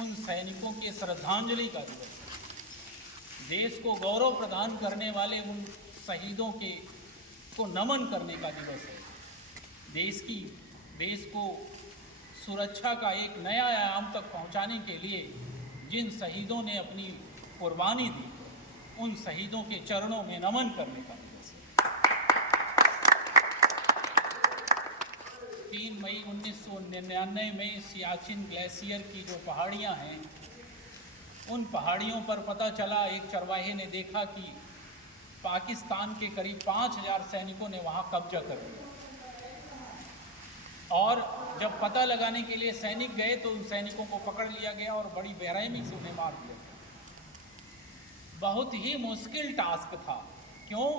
उन सैनिकों के श्रद्धांजलि का दिवस है। देश को गौरव प्रदान करने वाले उन शहीदों को नमन करने का दिवस है। देश को सुरक्षा का एक नया आयाम तक पहुंचाने के लिए जिन शहीदों ने अपनी कुर्बानी दी, उन शहीदों के चरणों में नमन करने का दिवस है। 3 मई 1999 में सियाचिन ग्लेशियर की जो पहाड़ियां हैं, उन पहाड़ियों पर पता चला, एक चरवाहे ने देखा कि पाकिस्तान के करीब 5000 सैनिकों ने वहां कब्जा कर लिया। और जब पता लगाने के लिए सैनिक गए तो उन सैनिकों को पकड़ लिया गया और बड़ी बेरहमी से उन्हें मार दिया गया। बहुत ही मुश्किल टास्क था। क्यों?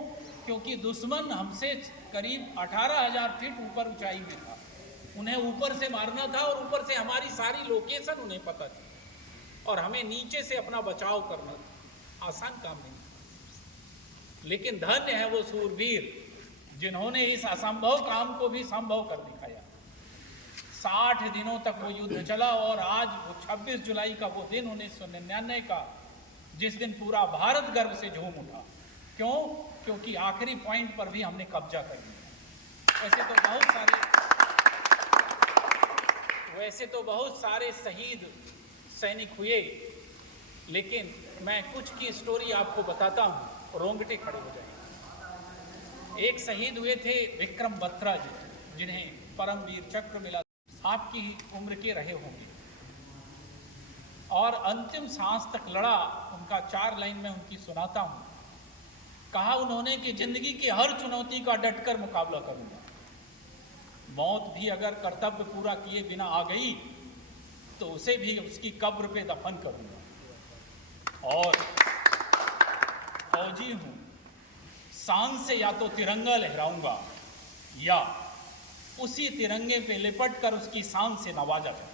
क्योंकि दुश्मन हमसे करीब 18,000 फीट ऊपर ऊंचाई में था। उन्हें ऊपर से मारना था और ऊपर से हमारी सारी लोकेशन उन्हें पता थी और हमें नीचे से अपना बचाव करना था। आसान काम नहीं। लेकिन धन्य है वो सूरवीर जिन्होंने इस असंभव काम को भी संभव कर दिखाया। 60 दिनों तक वो युद्ध चला और आज वो 26 जुलाई का वो दिन 1999 का, जिस दिन पूरा भारत गर्व से झूम उठा। क्यों? क्योंकि आखिरी पॉइंट पर भी हमने कब्जा कर लिया। वैसे तो बहुत सारे शहीद सैनिक हुए, लेकिन मैं कुछ की स्टोरी आपको बताता हूँ, रोंगटे खड़े हो जाएंगे। एक शहीद हुए थे विक्रम बत्रा जी, जिन्हें परमवीर चक्र मिला। आपकी उम्र के रहे होंगे और अंतिम सांस तक लड़ा। उनका 4 लाइन में उनकी सुनाता हूँ। कहा उन्होंने कि जिंदगी की हर चुनौती का डटकर मुकाबला करूंगा। मौत भी अगर कर्तव्य पूरा किए बिना आ गई तो उसे भी उसकी कब्र पे दफन करूंगा। और फौजी हूं, शान से या तो तिरंगा लहराऊंगा या उसी तिरंगे पे लिपट कर उसकी शान से नवाजा जाऊंगा।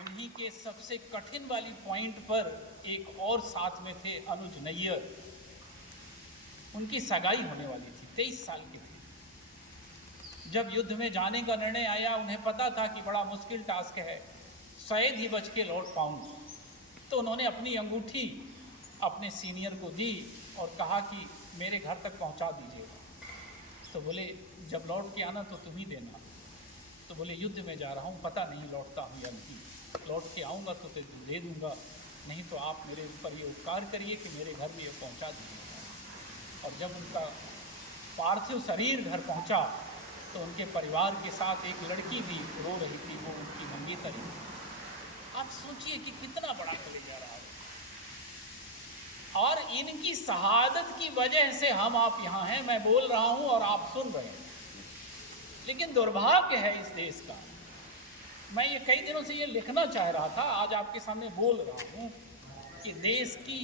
उन्हीं के सबसे कठिन वाली पॉइंट पर एक और साथ में थे अनुज नैयर। उनकी सगाई होने वाली थी, 23 साल की थी। जब युद्ध में जाने का निर्णय आया, उन्हें पता था कि बड़ा मुश्किल टास्क है, शायद ही बच के लौट पाऊंगा। तो उन्होंने अपनी अंगूठी अपने सीनियर को दी और कहा कि मेरे घर तक पहुंचा दीजिएगा। तो बोले जब लौट के आना तो तुम ही देना। तो बोले युद्ध में जा रहा हूँ, पता नहीं लौटता हूँ या नहीं, लौट के आऊँगा तो दे दूँगा, नहीं तो आप मेरे ऊपर ये उपकार करिए कि मेरे घर में ये पहुँचा दीजिएगा। और जब उनका पार्थिव शरीर घर पहुँचा तो उनके परिवार के साथ एक लड़की भी रो रही थी, वो उनकी मंगेतर थी। आप सोचिए कि कितना बड़ा कलेजा रहा है। और इनकी शहादत की वजह से हम आप यहाँ हैं, मैं बोल रहा हूँ और आप सुन रहे हैं। लेकिन दुर्भाग्य है इस देश का। मैं ये कई दिनों से ये लिखना चाह रहा था, आज आपके सामने बोल रहा हूँ कि देश की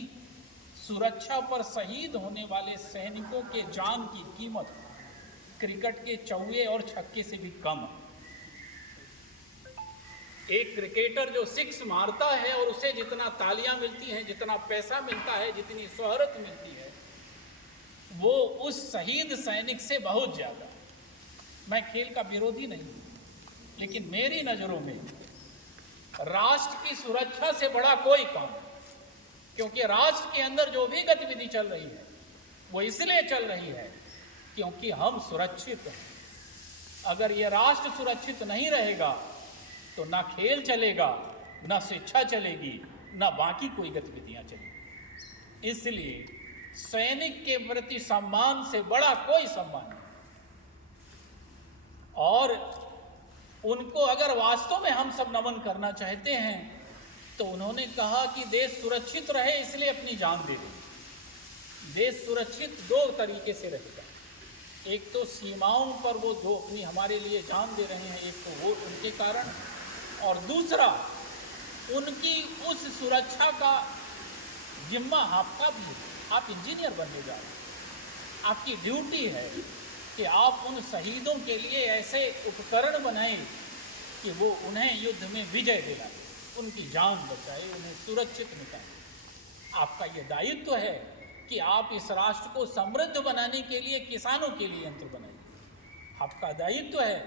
सुरक्षा पर शहीद होने वाले सैनिकों के जान की कीमत क्रिकेट के चौके और छक्के से भी कम है। एक क्रिकेटर जो 6 मारता है और उसे जितना तालियां मिलती हैं, जितना पैसा मिलता है, जितनी शोहरत मिलती है, वो उस शहीद सैनिक से बहुत ज्यादा। मैं खेल का विरोधी नहीं हूं, लेकिन मेरी नजरों में राष्ट्र की सुरक्षा से बड़ा कोई काम नहीं। क्योंकि राष्ट्र के अंदर जो भी गतिविधि चल रही है वो इसलिए चल रही है क्योंकि हम सुरक्षित हैं। अगर ये राष्ट्र सुरक्षित नहीं रहेगा तो ना खेल चलेगा, ना शिक्षा चलेगी, ना बाकी कोई गतिविधियां चलेगी। इसलिए सैनिक के प्रति सम्मान से बड़ा कोई सम्मान नहीं। और उनको अगर वास्तव में हम सब नमन करना चाहते हैं तो उन्होंने कहा कि देश सुरक्षित रहे इसलिए अपनी जान दे दी। देश सुरक्षित 2 तरीके से रहेगा। एक तो सीमाओं पर वो जो अपनी हमारे लिए जान दे रहे हैं, एक तो वो उनके कारण, और दूसरा उनकी उस सुरक्षा का जिम्मा आपका भी है। आप इंजीनियर बनने जा रहे हैं, आपकी ड्यूटी है कि आप उन शहीदों के लिए ऐसे उपकरण बनाएं कि वो उन्हें युद्ध में विजय दिलाए, उनकी जान बचाए, उन्हें सुरक्षित निकाले। आपका ये दायित्व है कि आप इस राष्ट्र को समृद्ध बनाने के लिए किसानों के लिए यंत्र बनाइए। आपका दायित्व है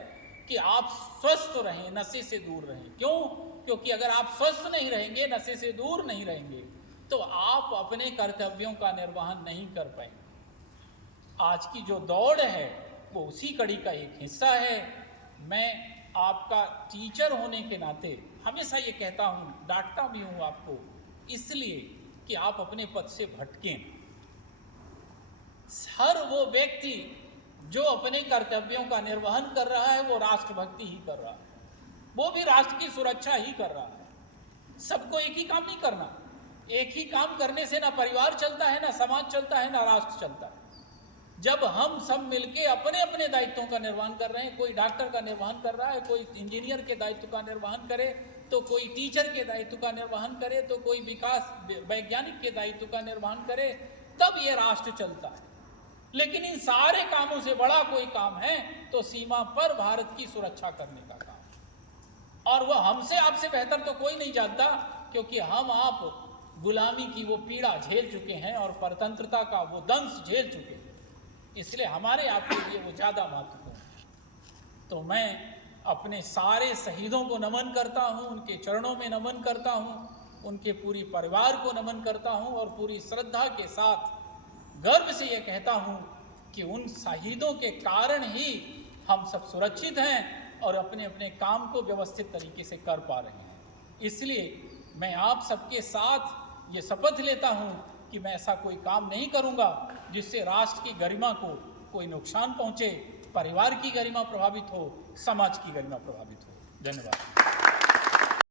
कि आप स्वस्थ रहें, नशे से दूर रहें। क्यों? क्योंकि अगर आप स्वस्थ नहीं रहेंगे, नशे से दूर नहीं रहेंगे, तो आप अपने कर्तव्यों का निर्वहन नहीं कर पाएंगे। आज की जो दौड़ है वो उसी कड़ी का एक हिस्सा है। मैं आपका टीचर होने के नाते हमेशा ये कहता हूँ, डांटता भी हूँ आपको, इसलिए कि आप अपने पद से भटकें। हर वो व्यक्ति जो अपने कर्तव्यों का निर्वहन कर रहा है वो राष्ट्रभक्ति ही कर रहा है, वो भी राष्ट्र की सुरक्षा ही कर रहा है। सबको एक ही काम नहीं करना। एक ही काम करने से ना परिवार चलता है, ना समाज चलता है, ना राष्ट्र चलता है। जब हम सब मिलके अपने अपने दायित्वों का निर्वहन कर रहे हैं, कोई डॉक्टर का निर्वहन कर रहा है, कोई इंजीनियर के दायित्व का निर्वहन करे, तो कोई टीचर के दायित्व का निर्वहन करे, तो कोई विकास वैज्ञानिक के दायित्व का निर्वहन करे, तब ये राष्ट्र चलता है। लेकिन इन सारे कामों से बड़ा कोई काम है तो सीमा पर भारत की सुरक्षा करने का काम, और वह हमसे आपसे बेहतर तो कोई नहीं जानता, क्योंकि हम आप गुलामी की वो पीड़ा झेल चुके हैं और परतंत्रता का वो दंश झेल चुके हैं, इसलिए हमारे आपके लिए वो ज़्यादा महत्वपूर्ण है। तो मैं अपने सारे शहीदों को नमन करता हूँ, उनके चरणों में नमन करता हूँ, उनके पूरी परिवार को नमन करता हूँ, और पूरी श्रद्धा के साथ गर्व से ये कहता हूँ कि उन शहीदों के कारण ही हम सब सुरक्षित हैं और अपने अपने काम को व्यवस्थित तरीके से कर पा रहे हैं। इसलिए मैं आप सबके साथ ये शपथ लेता हूँ कि मैं ऐसा कोई काम नहीं करूँगा जिससे राष्ट्र की गरिमा को कोई नुकसान पहुँचे, परिवार की गरिमा प्रभावित हो, समाज की गरिमा प्रभावित हो। धन्यवाद।